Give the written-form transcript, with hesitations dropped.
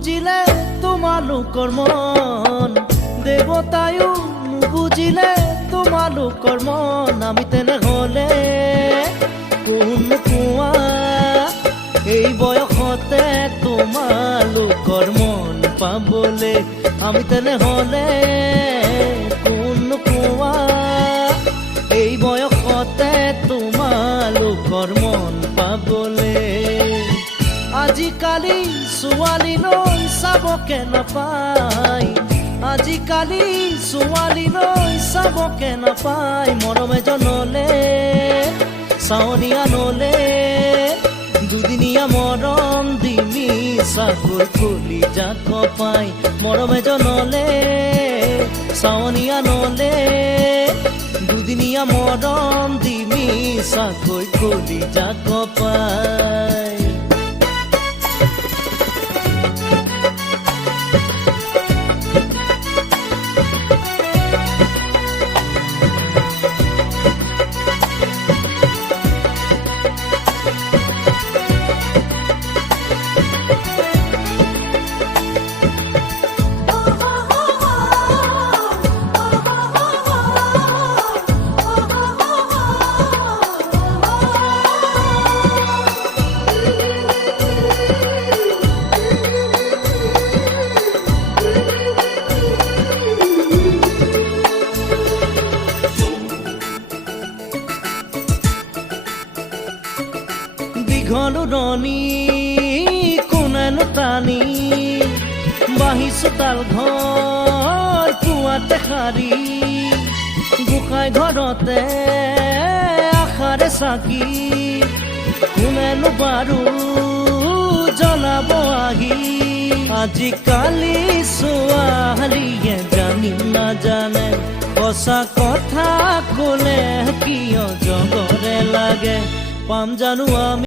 নুবুজিলে তোমালোকৰ মন, দেৱতায়ো নুবুজিলে তোমালোকৰ মন। আমি তেনেহ'লে কোন কোৱা এই বয়সতে তোমালোকৰ মন পাবলে। আমি তেনেহ'লে কোন কোৱা এই বয়সতে তোমালোকৰ মন পাবলে। আজিকালি ছোৱালীলৈ চাবকে নাপায়, আজিকালি ছোৱালীলৈ চাবকে নাপায়। মৰম এজনলে চাৱনি আনলে দুদিনীয়া মৰম দি মিছাকৈ কলিজা কপাই। মৰম এজনলে চাৱনি আনলে দুদিনীয়া মৰম দি মিছাকৈ কলিজা কপাই। ঘৰণী কোনেনো টানি বাঢ়িছো তাল ঘৰ পুৱাতে সাৰি। গোসাঁই ঘৰতে আশাৰে চাকি কোনেনো বাৰু জ্বলাব আহি। আজিকালি ছোৱালীয়ে জানি নাজানে সঁচা কথা ক'লে কিয় জগৰে লাগে। পাম জানো আমি